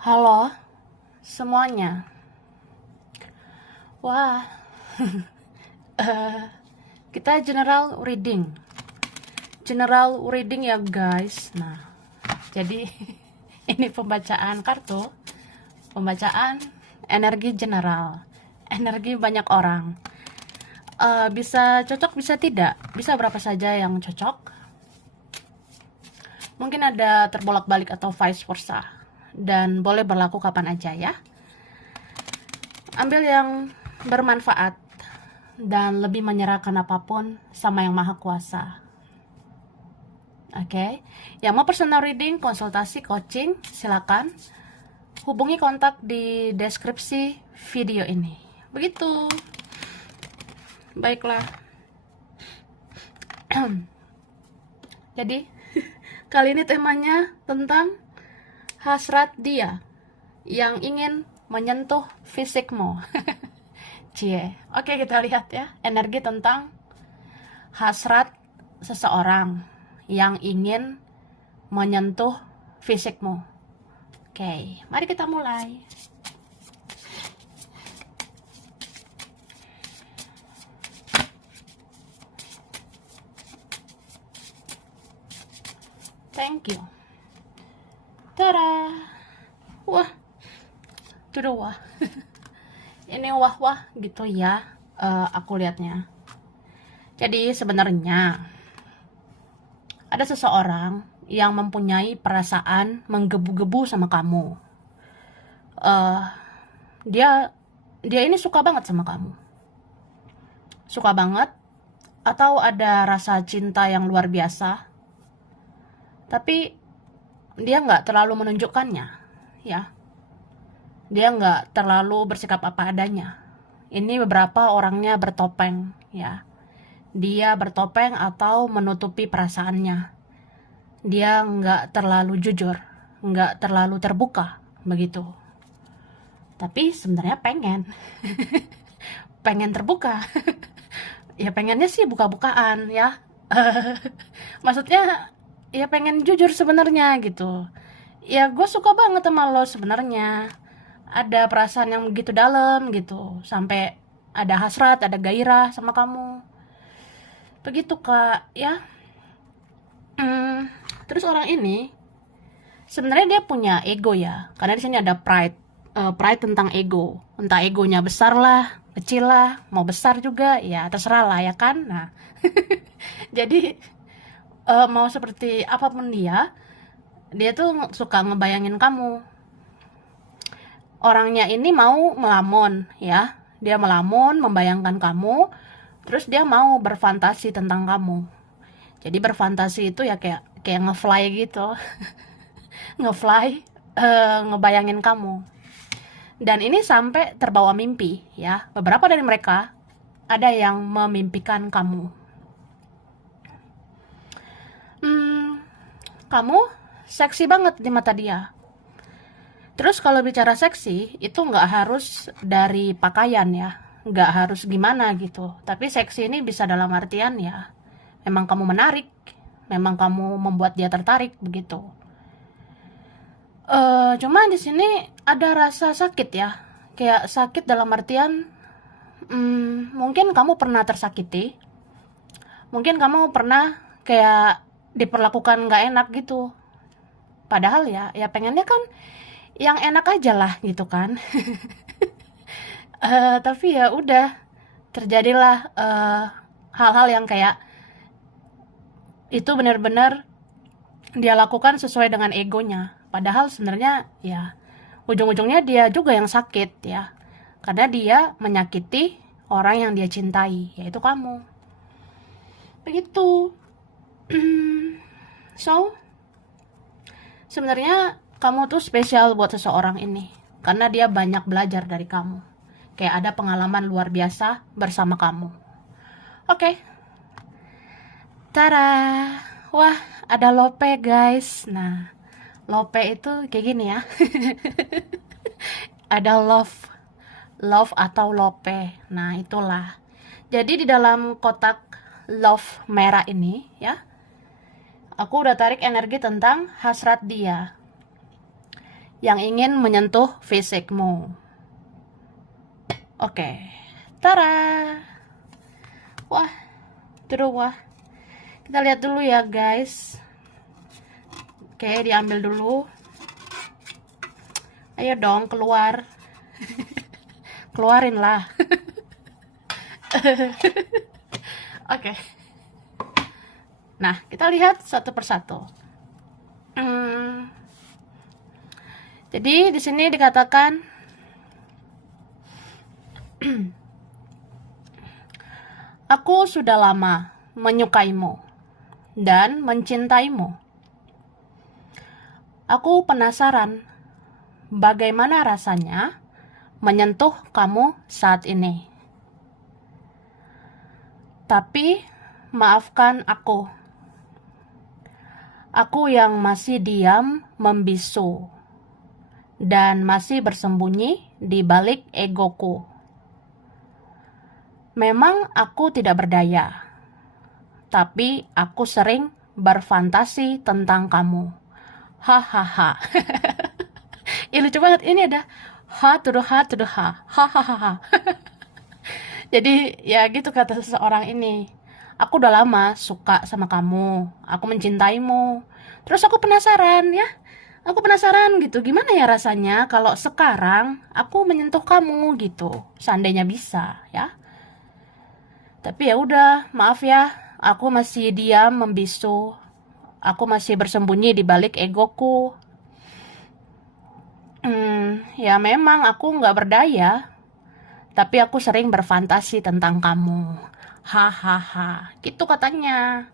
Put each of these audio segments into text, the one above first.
Halo semuanya. Wah, kita general reading ya guys. Nah, jadi ini pembacaan kartu, pembacaan energi general, energi banyak orang. Bisa cocok, bisa tidak, bisa berapa saja yang cocok. Mungkin ada terbolak-balik atau vice versa, dan boleh berlaku kapan aja ya. Ambil yang bermanfaat dan lebih menyerahkan apapun sama yang maha kuasa. Oke, yang mau personal reading, konsultasi, coaching, silakan hubungi kontak di deskripsi video ini. Begitu. Baiklah. Jadi, kali ini temanya tentang hasrat dia yang ingin menyentuh fisikmu. Cie. Oke, kita lihat ya, energi tentang hasrat seseorang yang ingin menyentuh fisikmu. Oke, mari kita mulai. Thank you. Tada. Wah, itu wah. Ini wah-wah gitu ya, aku lihatnya. Jadi sebenarnya ada seseorang yang mempunyai perasaan menggebu-gebu sama kamu. Dia dia ini suka banget sama kamu. Suka banget, atau ada rasa cinta yang luar biasa. Tapi dia nggak terlalu menunjukkannya, ya. Dia nggak terlalu bersikap apa adanya. Ini beberapa orangnya bertopeng, ya. Dia bertopeng atau menutupi perasaannya. Dia nggak terlalu jujur, nggak terlalu terbuka, begitu. Tapi sebenarnya pengen terbuka. Ya pengennya sih buka-bukaan, ya. Maksudnya, ya pengen jujur sebenarnya gitu. Ya gue suka banget sama lo sebenarnya. Ada perasaan yang begitu dalam gitu, sampai ada hasrat, ada gairah sama kamu. Begitu kak, ya. Terus orang ini sebenarnya dia punya ego ya, karena di sini ada pride. Pride tentang ego, entah egonya besar lah, kecil lah, mau besar juga, ya terserah lah ya kan. Nah, jadi mau seperti apapun dia tuh suka ngebayangin kamu. Orangnya ini mau melamun, ya. Dia melamun, membayangkan kamu, terus dia mau berfantasi tentang kamu. Jadi berfantasi itu ya kayak ngefly gitu. Ngefly, ngebayangin kamu. Dan ini sampai terbawa mimpi, ya. Beberapa dari mereka ada yang memimpikan kamu. Kamu seksi banget di mata dia. Terus kalau bicara seksi, itu nggak harus dari pakaian ya, nggak harus gimana gitu. Tapi seksi ini bisa dalam artian ya, memang kamu menarik, memang kamu membuat dia tertarik begitu. Cuma di sini ada rasa sakit ya, kayak sakit dalam artian, mungkin kamu pernah tersakiti, mungkin kamu pernah kayak diperlakukan nggak enak gitu. Padahal ya pengennya kan yang enak aja lah gitu kan. Tapi ya udah, terjadilah hal-hal yang kayak itu benar-benar dia lakukan sesuai dengan egonya. Padahal sebenarnya ya ujung-ujungnya dia juga yang sakit ya, karena dia menyakiti orang yang dia cintai, yaitu kamu. Begitu. So, sebenarnya kamu tuh spesial buat seseorang ini, karena dia banyak belajar dari kamu. Kayak ada pengalaman luar biasa bersama kamu. Oke. Tada. Wah, ada Lope guys. Nah, Lope itu kayak gini ya. Ada love atau Lope. Nah, itulah. Jadi di dalam kotak love merah ini ya, aku udah tarik energi tentang hasrat dia yang ingin menyentuh fisikmu. Oke. Tara. Wah, wah. Kita lihat dulu ya, guys. Oke, diambil dulu. Ayo dong, keluar. Keluarin lah. Oke. Nah, kita lihat satu persatu. Jadi di sini dikatakan aku sudah lama menyukaimu dan mencintaimu. Aku penasaran bagaimana rasanya menyentuh kamu saat ini. Tapi maafkan aku. Aku yang masih diam membisu dan masih bersembunyi di balik egoku. Memang aku tidak berdaya, tapi aku sering berfantasi tentang kamu. Hahaha. Ih, lucu banget. Ini ada ha to the ha to the ha. Hahaha. Jadi ya gitu kata seseorang ini. Aku udah lama suka sama kamu. Aku mencintaimu. Terus aku penasaran ya. Aku penasaran gitu. Gimana ya rasanya kalau sekarang aku menyentuh kamu gitu. Seandainya bisa ya. Tapi ya udah, maaf ya, aku masih diam membisu. Aku masih bersembunyi di balik egoku. Ya memang aku nggak berdaya, tapi aku sering berfantasi tentang kamu. Hahaha, gitu katanya.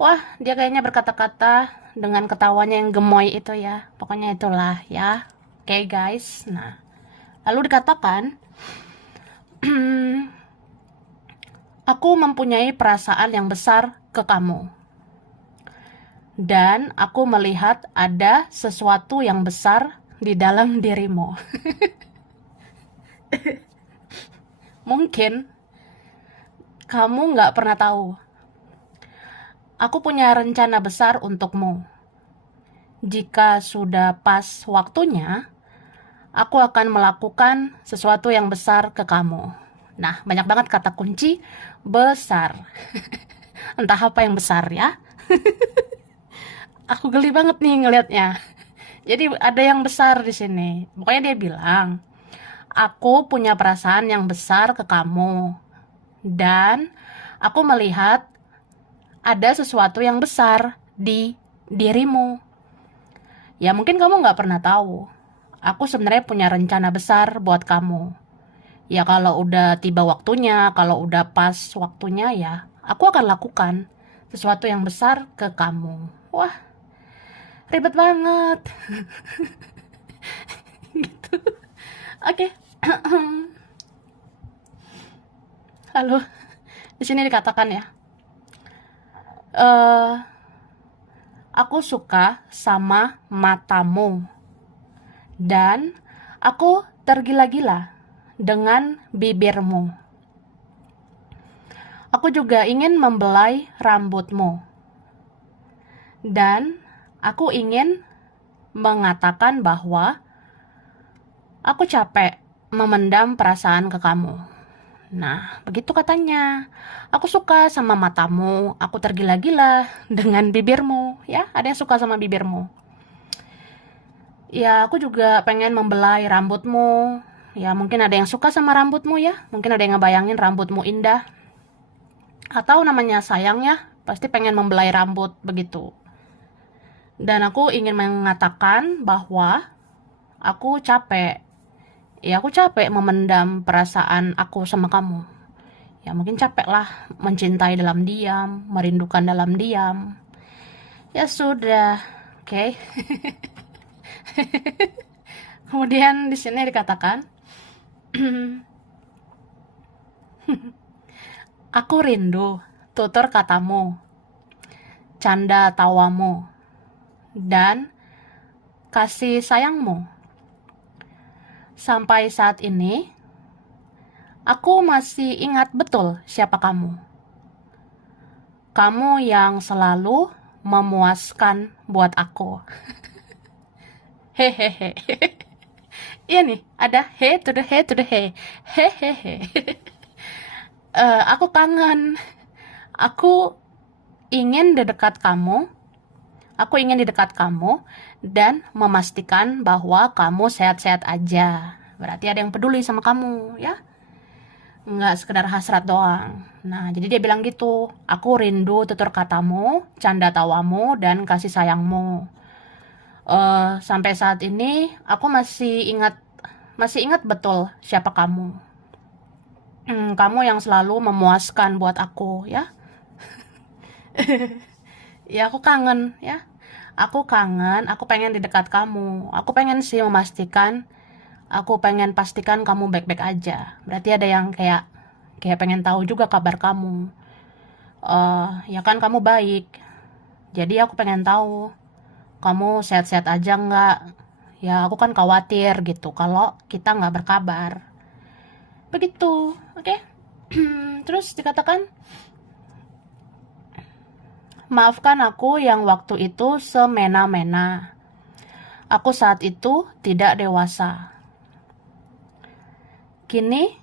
Wah, dia kayaknya berkata-kata dengan ketawanya yang gemoy itu ya. Pokoknya itulah ya. Oke guys, nah. Lalu dikatakan, aku mempunyai perasaan yang besar ke kamu. Dan aku melihat ada sesuatu yang besar di dalam dirimu. Mungkin kamu nggak pernah tahu. Aku punya rencana besar untukmu. Jika sudah pas waktunya, aku akan melakukan sesuatu yang besar ke kamu. Nah, banyak banget kata kunci besar. Entah apa yang besar ya. Aku geli banget nih ngelihatnya. Jadi ada yang besar di sini. Pokoknya dia bilang, aku punya perasaan yang besar ke kamu. Dan aku melihat ada sesuatu yang besar di dirimu. Ya mungkin kamu nggak pernah tahu. Aku sebenarnya punya rencana besar buat kamu. Ya kalau udah tiba waktunya, kalau udah pas waktunya ya, aku akan lakukan sesuatu yang besar ke kamu. Wah, ribet banget. Gitu. Oke. Lalu di sini dikatakan ya, aku suka sama matamu dan aku tergila-gila dengan bibirmu. Aku juga ingin membelai rambutmu. Dan aku ingin mengatakan bahwa aku capek memendam perasaan ke kamu. Nah, begitu katanya. Aku suka sama matamu, aku tergila-gila dengan bibirmu. Ya, ada yang suka sama bibirmu. Ya, aku juga pengen membelai rambutmu. Ya, mungkin ada yang suka sama rambutmu ya. Mungkin ada yang ngebayangin rambutmu indah. Atau namanya sayang ya, pasti pengen membelai rambut begitu. Dan aku ingin mengatakan bahwa aku capek. Ya, aku capek memendam perasaan aku sama kamu. Ya, mungkin capek lah mencintai dalam diam, merindukan dalam diam. Ya sudah, oke. Kemudian di sini dikatakan, aku rindu tutur katamu, canda tawamu, dan kasih sayangmu. Sampai saat ini, aku masih ingat betul siapa kamu. Kamu yang selalu memuaskan buat aku. Hehehe. Iya nih, ada he to the he to the he. Hehehe. Aku kangen. Aku ingin di dekat kamu. Aku ingin di dekat kamu dan memastikan bahwa kamu sehat-sehat aja. Berarti ada yang peduli sama kamu, ya? Nggak sekedar hasrat doang. Nah, jadi dia bilang gitu, aku rindu tutur katamu, canda tawamu, dan kasih sayangmu. Sampai saat ini, aku masih ingat betul siapa kamu. Kamu yang selalu memuaskan buat aku, ya. Ya, aku kangen, ya. Aku kangen, aku pengen di dekat kamu. Aku pengen sih memastikan, aku pengen pastikan kamu baik-baik aja. Berarti ada yang kayak pengen tahu juga kabar kamu. Ya kan kamu baik. Jadi aku pengen tahu kamu sehat-sehat aja nggak? Ya aku kan khawatir gitu kalau kita nggak berkabar. Begitu, oke? Terus dikatakan, maafkan aku yang waktu itu semena-mena. Aku saat itu tidak dewasa. Kini,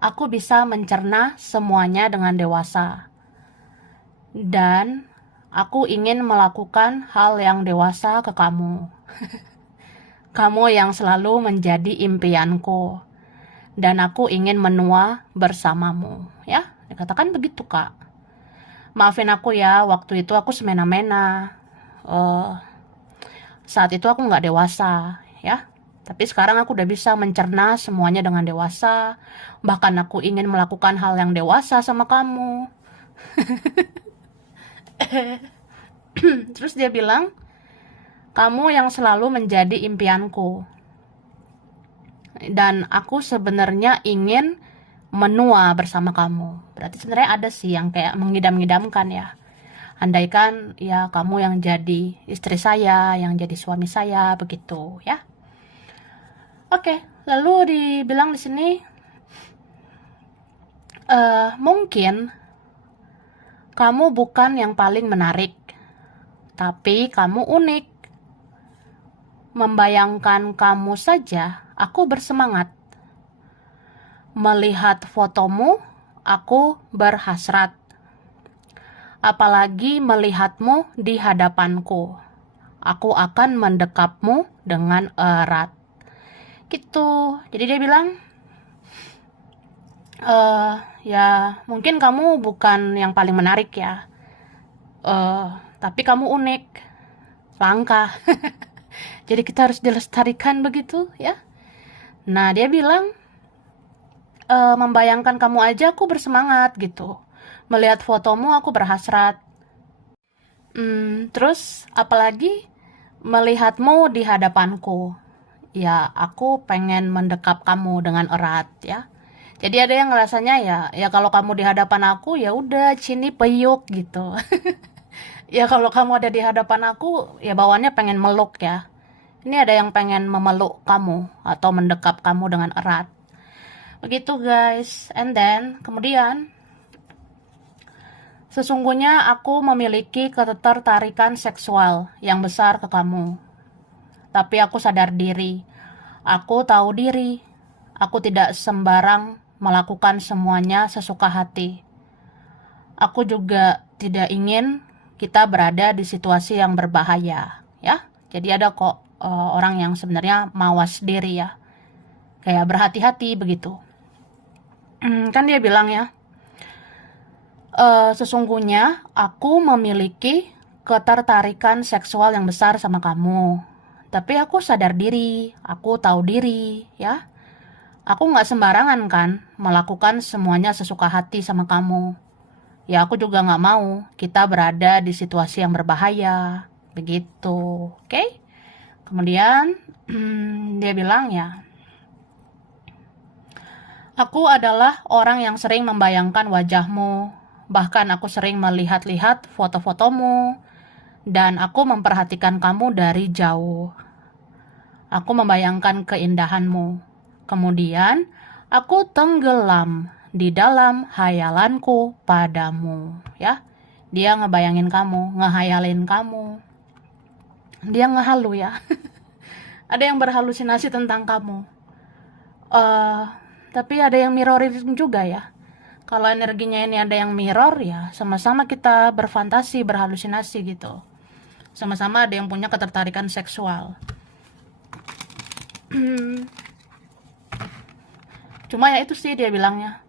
aku bisa mencerna semuanya dengan dewasa. Dan aku ingin melakukan hal yang dewasa ke kamu. Kamu yang selalu menjadi impianku. Dan aku ingin menua bersamamu. Ya, dikatakan begitu, Kak. Maafin aku ya, waktu itu aku semena-mena. Eh, saat itu aku nggak dewasa, ya. Tapi sekarang aku udah bisa mencerna semuanya dengan dewasa. Bahkan aku ingin melakukan hal yang dewasa sama kamu. Terus dia bilang, kamu yang selalu menjadi impianku. Dan aku sebenarnya ingin menua bersama kamu. Berarti sebenarnya ada sih yang kayak mengidam-idamkan ya. Andaikan ya kamu yang jadi istri saya, yang jadi suami saya, begitu ya. Oke, lalu dibilang di sini, mungkin kamu bukan yang paling menarik, tapi kamu unik. Membayangkan kamu saja, aku bersemangat. Melihat fotomu, aku berhasrat. Apalagi melihatmu di hadapanku. Aku akan mendekapmu dengan erat. Gitu. Jadi dia bilang, ya mungkin kamu bukan yang paling menarik ya. Tapi kamu unik. Langka. Jadi kita harus dilestarikan begitu ya. Nah dia bilang, membayangkan kamu aja aku bersemangat gitu. Melihat fotomu aku berhasrat. Terus apalagi melihatmu di hadapanku. Ya aku pengen mendekap kamu dengan erat ya. Jadi ada yang ngerasanya ya kalau kamu di hadapan aku ya udah cini peyuk gitu. Ya kalau kamu ada di hadapan aku ya bawaannya pengen meluk ya. Ini ada yang pengen memeluk kamu atau mendekap kamu dengan erat. Begitu guys. And then kemudian, sesungguhnya aku memiliki ketertarikan seksual yang besar ke kamu. Tapi aku sadar diri. Aku tahu diri. Aku tidak sembarang melakukan semuanya sesuka hati. Aku juga tidak ingin kita berada di situasi yang berbahaya, ya. Jadi ada kok orang yang sebenarnya mawas diri ya. Kayak berhati-hati begitu. Kan dia bilang ya, sesungguhnya aku memiliki ketertarikan seksual yang besar sama kamu. Tapi aku sadar diri, aku tahu diri, ya. Aku nggak sembarangan kan melakukan semuanya sesuka hati sama kamu. Ya aku juga nggak mau kita berada di situasi yang berbahaya, begitu, oke? Kemudian dia bilang ya, aku adalah orang yang sering membayangkan wajahmu, bahkan aku sering melihat-lihat foto-fotomu, dan aku memperhatikan kamu dari jauh. Aku membayangkan keindahanmu. Kemudian, aku tenggelam di dalam hayalanku padamu. Ya, dia ngebayangin kamu, ngehayalin kamu. Dia ngehalu ya. ada yang berhalusinasi tentang kamu. eh tapi ada yang mirroring juga ya. Kalau energinya ini ada yang mirror, ya sama-sama kita berfantasi, berhalusinasi gitu. Sama-sama ada yang punya ketertarikan seksual. Cuma ya itu sih dia bilangnya.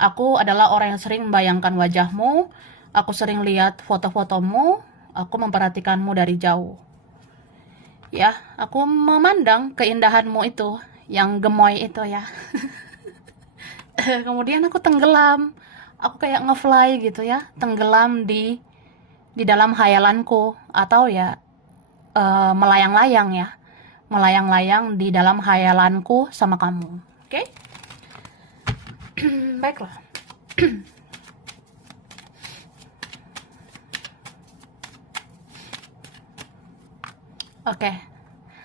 Aku adalah orang yang sering membayangkan wajahmu, aku sering lihat foto-fotomu, aku memperhatikanmu dari jauh. Ya, aku memandang keindahanmu itu, yang gemoy itu ya. Kemudian aku tenggelam. Aku kayak ngefly gitu ya, tenggelam di dalam hayalanku, atau ya melayang-layang ya. Melayang-layang di dalam hayalanku sama kamu. Oke? Baiklah. Oke.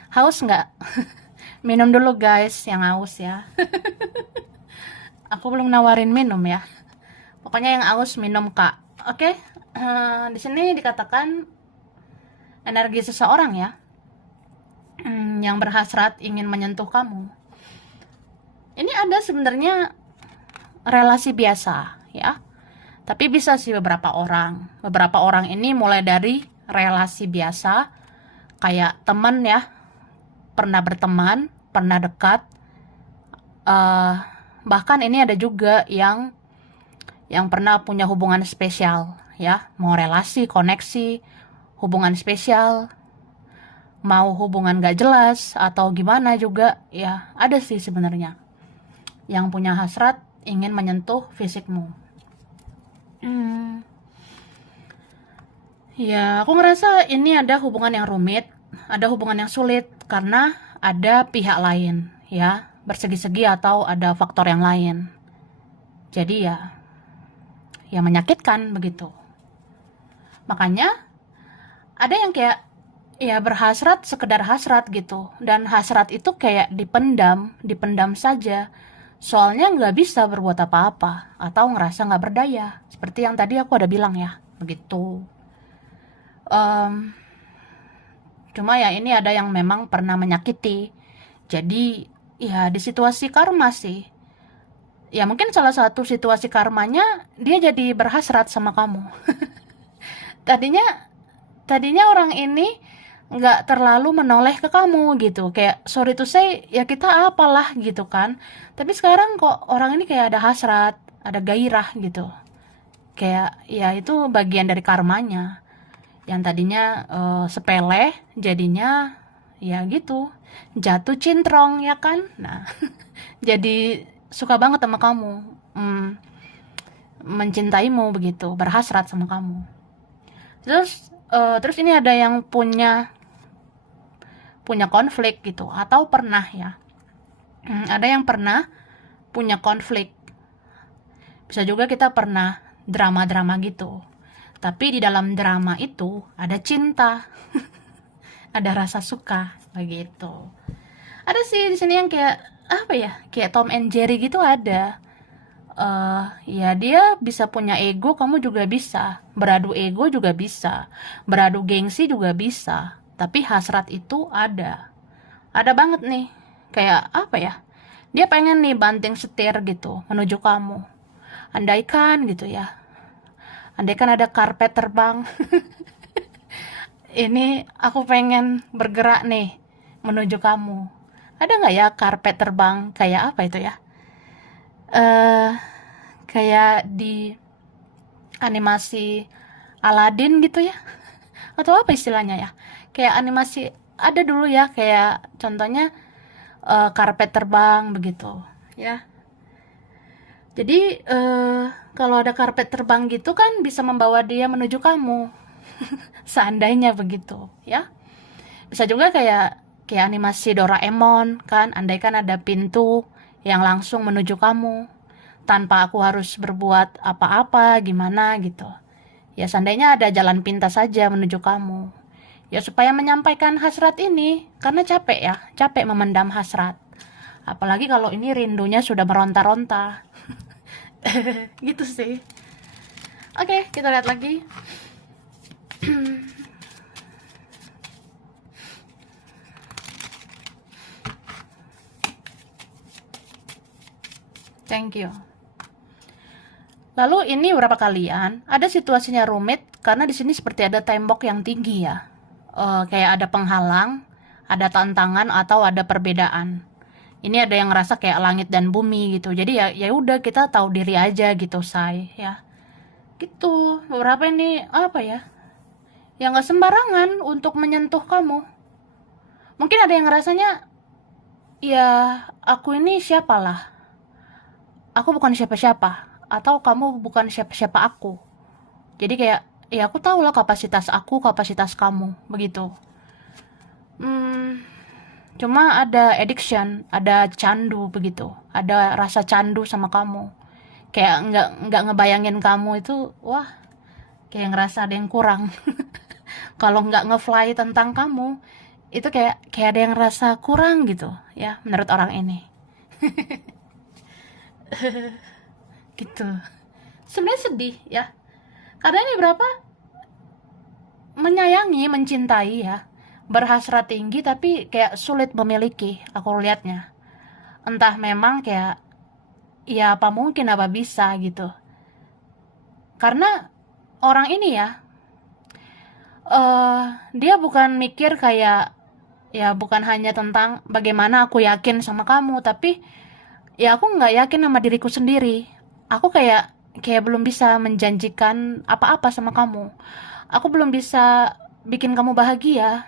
Haus nggak? Minum dulu guys, yang haus ya. Aku belum nawarin minum ya. Pokoknya yang haus minum kak. Oke? Di sini dikatakan energi seseorang ya, yang berhasrat ingin menyentuh kamu. Ini ada sebenarnya relasi biasa ya. Tapi bisa sih beberapa orang. Beberapa orang ini mulai dari relasi biasa, kayak teman ya, pernah berteman, pernah dekat. Bahkan ini ada juga yang pernah punya hubungan spesial ya, mau relasi, koneksi, hubungan spesial, mau hubungan gak jelas atau gimana juga ya, ada sih sebenarnya yang punya hasrat ingin menyentuh fisikmu. Ya, aku ngerasa ini ada hubungan yang rumit, ada hubungan yang sulit karena ada pihak lain ya, bersegi-segi atau ada faktor yang lain. Jadi ya menyakitkan begitu. Makanya ada yang kayak ya berhasrat sekedar hasrat gitu, dan hasrat itu kayak dipendam saja. Soalnya nggak bisa berbuat apa-apa atau ngerasa nggak berdaya. Seperti yang tadi aku ada bilang ya, begitu. Em, Cuma ya ini ada yang memang pernah menyakiti. Jadi ya di situasi karma sih. Ya mungkin salah satu situasi karmanya dia jadi berhasrat sama kamu. Tadinya tadinya orang ini nggak terlalu menoleh ke kamu gitu, kayak sorry to say ya kita apalah gitu kan, tapi sekarang kok orang ini kayak ada hasrat, ada gairah gitu, kayak ya itu bagian dari karmanya, yang tadinya sepele jadinya ya gitu, jatuh cintrong ya kan. Nah jadi suka banget sama kamu, hmm, mencintaimu begitu, berhasrat sama kamu. Terus ini ada yang punya konflik gitu, atau pernah ya, ada yang pernah punya konflik. Bisa juga kita pernah drama-drama gitu, tapi di dalam drama itu ada cinta. Ada rasa suka begitu. Ada sih di sini yang kayak apa ya, kayak Tom and Jerry gitu ada. Ya dia bisa punya ego, kamu juga bisa beradu ego, juga bisa beradu gengsi, juga bisa, tapi hasrat itu ada banget nih. Kayak apa ya, dia pengen nih banting setir gitu menuju kamu, andaikan gitu ya, andaikan ada karpet terbang. Ini aku pengen bergerak nih menuju kamu. Ada nggak ya karpet terbang kayak apa itu ya, eh kayak di animasi Aladdin gitu ya, atau apa istilahnya ya, kayak animasi ada dulu ya, kayak contohnya karpet terbang begitu ya. Jadi kalau ada karpet terbang gitu kan bisa membawa dia menuju kamu. Seandainya begitu ya. Bisa juga kayak animasi Doraemon kan, andaikan ada pintu yang langsung menuju kamu tanpa aku harus berbuat apa-apa gimana gitu. Ya seandainya ada jalan pintas saja menuju kamu. Ya supaya menyampaikan hasrat ini, karena capek ya, capek memendam hasrat. Apalagi kalau ini rindunya sudah meronta-ronta. Gitu sih. Oke, kita lihat lagi. Thank you. Lalu ini beberapa kalian ada situasinya rumit karena di sini seperti ada tembok yang tinggi ya. Kayak ada penghalang, ada tantangan atau ada perbedaan. Ini ada yang ngerasa kayak langit dan bumi gitu. Jadi ya udah kita tahu diri aja gitu, say ya. Gitu. Beberapa ini apa ya? Yang nggak sembarangan untuk menyentuh kamu. Mungkin ada yang ngerasanya ya aku ini siapalah. Aku bukan siapa-siapa atau kamu bukan siapa-siapa aku. Jadi kayak ya aku tahu lah kapasitas aku, kapasitas kamu, begitu. Hmm, cuma ada addiction, ada candu begitu. Ada rasa candu sama kamu. Kayak nggak ngebayangin kamu itu, wah, kayak ngerasa ada yang kurang. Kalau nggak ngefly tentang kamu, itu kayak ada yang rasa kurang gitu, ya, menurut orang ini. Gitu. Sebenarnya sedih ya. Karena ini berapa menyayangi, mencintai ya, berhasrat tinggi tapi kayak sulit memiliki, aku lihatnya. Entah memang kayak ya apa mungkin apa bisa gitu. Karena orang ini ya, dia bukan mikir kayak ya bukan hanya tentang bagaimana aku yakin sama kamu, tapi ya aku nggak yakin sama diriku sendiri. Aku kayak belum bisa menjanjikan apa-apa sama kamu. Aku belum bisa bikin kamu bahagia.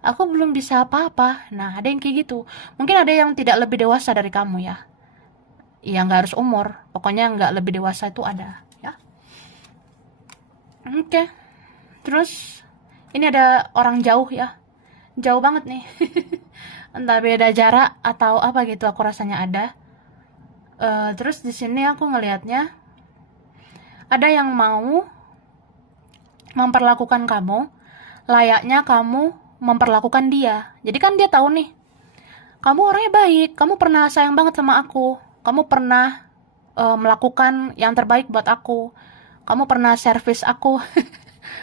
Aku belum bisa apa-apa. Nah, ada yang kayak gitu. Mungkin ada yang tidak lebih dewasa dari kamu ya. Ya nggak harus umur. Pokoknya nggak lebih dewasa itu ada. Ya. Oke. Terus ini ada orang jauh ya. Jauh banget nih. Entah beda jarak atau apa gitu. Aku rasanya ada. Terus di sini aku ngelihatnya ada yang mau memperlakukan kamu layaknya kamu memperlakukan dia. Jadi kan dia tahu nih, kamu orangnya baik, kamu pernah sayang banget sama aku, kamu pernah melakukan yang terbaik buat aku, kamu pernah servis aku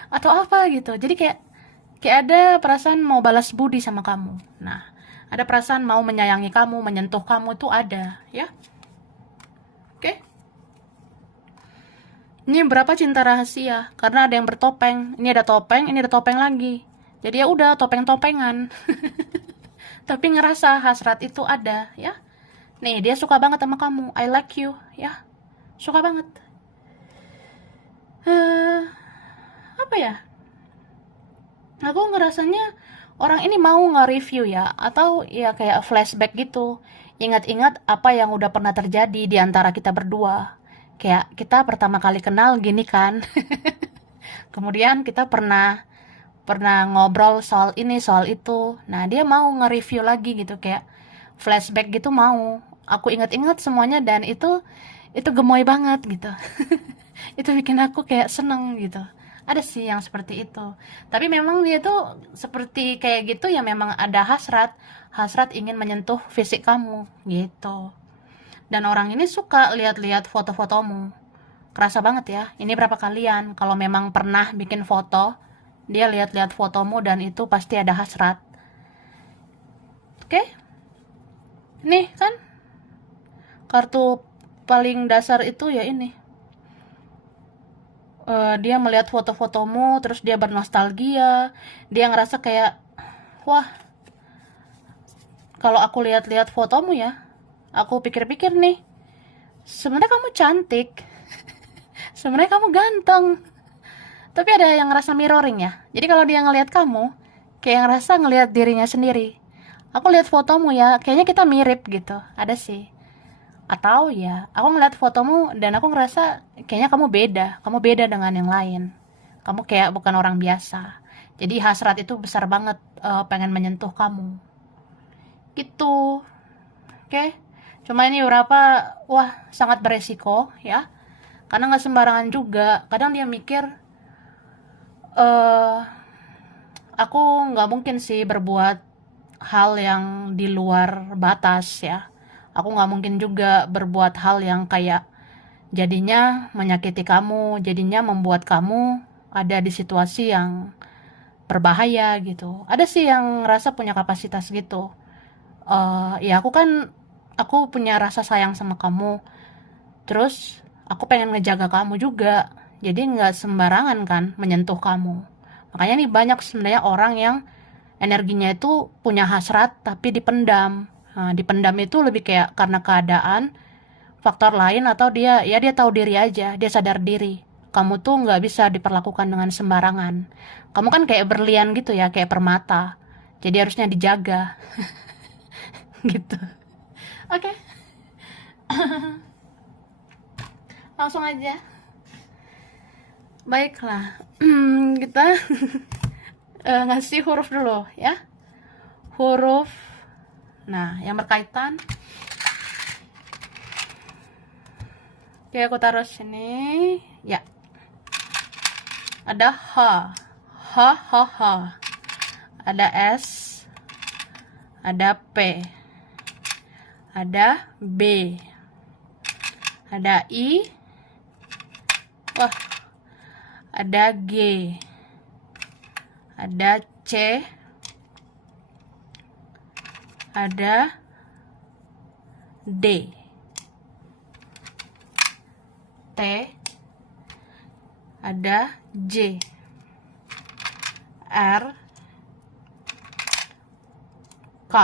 atau apa gitu. Jadi kayak ada perasaan mau balas budi sama kamu. Nah, ada perasaan mau menyayangi kamu, menyentuh kamu tuh ada, ya. Oke. Ini berapa cinta rahasia? Karena ada yang bertopeng. Ini ada topeng, ini ada topeng lagi. Jadi ya udah topeng-topengan. Tapi ngerasa hasrat itu ada, ya. Nih, dia suka banget sama kamu. I like you, ya. Suka banget. Eh, apa ya? Aku ngerasanya orang ini mau nge-review ya, atau ya kayak flashback gitu. Ingat-ingat apa yang udah pernah terjadi di antara kita berdua. Kayak kita pertama kali kenal gini kan. Kemudian kita pernah pernah ngobrol soal ini, soal itu. Nah, dia mau nge-review lagi gitu, kayak flashback gitu mau. Aku ingat-ingat semuanya dan itu gemoy banget gitu. Itu bikin aku kayak seneng gitu. Ada sih yang seperti itu. Tapi memang dia tuh seperti kayak gitu ya, memang ada hasrat ingin menyentuh fisik kamu gitu. Dan orang ini suka lihat-lihat foto-fotomu. Kerasa banget ya. Ini berapa kalian kalau memang pernah bikin foto, dia lihat-lihat fotomu dan itu pasti ada hasrat. Oke? Nih kan kartu paling dasar itu ya ini. Dia melihat foto-fotomu, terus dia bernostalgia, dia ngerasa kayak, wah, kalau aku lihat-lihat fotomu ya, aku pikir-pikir nih, sebenarnya kamu cantik, sebenarnya kamu ganteng, tapi ada yang ngerasa mirroring ya. Jadi kalau dia ngelihat kamu, kayak ngerasa ngelihat dirinya sendiri. Aku lihat fotomu ya, kayaknya kita mirip gitu, ada sih. Atau ya, aku ngeliat fotomu dan aku ngerasa kayaknya kamu beda dengan yang lain. Kamu kayak bukan orang biasa. Jadi hasrat itu besar banget, pengen menyentuh kamu. Gitu, oke? Cuma ini beberapa, wah sangat beresiko ya. Karena nggak sembarangan juga. Kadang dia mikir, eh aku nggak mungkin sih berbuat hal yang di luar batas ya. Aku nggak mungkin juga berbuat hal yang kayak jadinya menyakiti kamu, jadinya membuat kamu ada di situasi yang berbahaya gitu. Ada sih yang ngerasa punya kapasitas gitu. Ya aku kan aku punya rasa sayang sama kamu. Terus aku pengen ngejaga kamu juga. Jadi nggak sembarangan kan menyentuh kamu. Makanya nih banyak sebenarnya orang yang energinya itu punya hasrat tapi dipendam. Nah, dipendam itu lebih kayak karena keadaan, faktor lain, atau dia tahu diri aja, dia sadar diri. Kamu tuh nggak bisa diperlakukan dengan sembarangan. Kamu kan kayak berlian gitu ya, kayak permata. Jadi harusnya dijaga gitu. Oke, langsung aja. Baiklah, kita ngasih huruf dulu ya. Huruf. Nah, yang berkaitan. Oke, aku taruh sini. Ya. Ada H. H. Ada S. Ada P. Ada B. Ada I. Wah. Ada G. Ada C. Ada D. T. Ada J. R. K.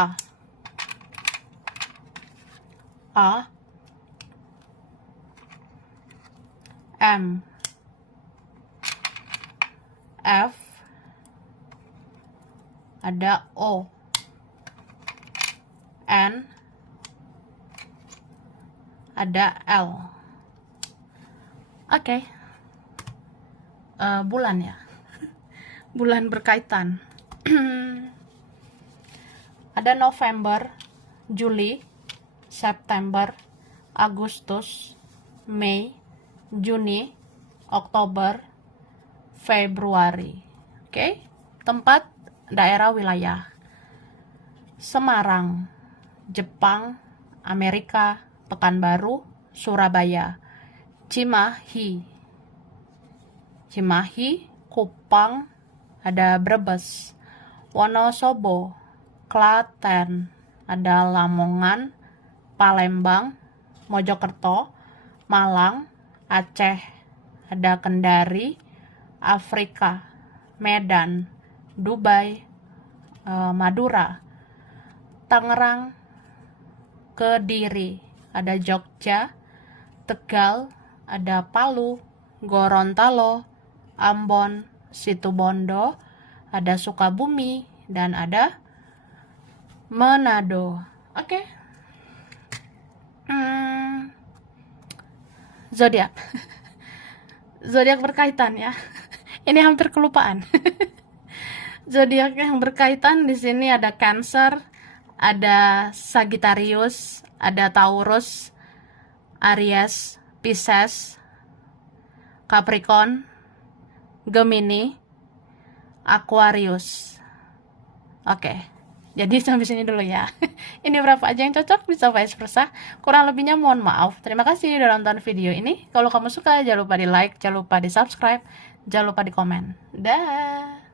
A. M. F. Ada O. N. Ada L. Oke. Bulan ya. Bulan berkaitan. Ada November, Juli, September, Agustus, Mei, Juni, Oktober, Februari. Oke. Tempat, daerah, wilayah. Semarang, Jepang, Amerika, Pekanbaru, Surabaya. Cimahi, Kupang, ada Brebes. Wonosobo, Klaten, ada Lamongan, Palembang, Mojokerto, Malang, Aceh, ada Kendari, Afrika, Medan, Dubai, Madura, Tangerang, Kediri, ada Jogja, Tegal, ada Palu, Gorontalo, Ambon, Situbondo, ada Sukabumi, dan ada Manado. Oke. Zodiak. Zodiak berkaitan ya. Ini hampir kelupaan. Zodiak yang berkaitan di sini ada Cancer, ada Sagittarius, ada Taurus, Aries, Pisces, Capricorn, Gemini, Aquarius. Oke, jadi sampai sini dulu ya. Ini berapa aja yang cocok, bisa vice versa. Kurang lebihnya mohon maaf. Terima kasih udah nonton video ini. Kalau kamu suka, jangan lupa di like, jangan lupa di subscribe, jangan lupa di komen. Dah.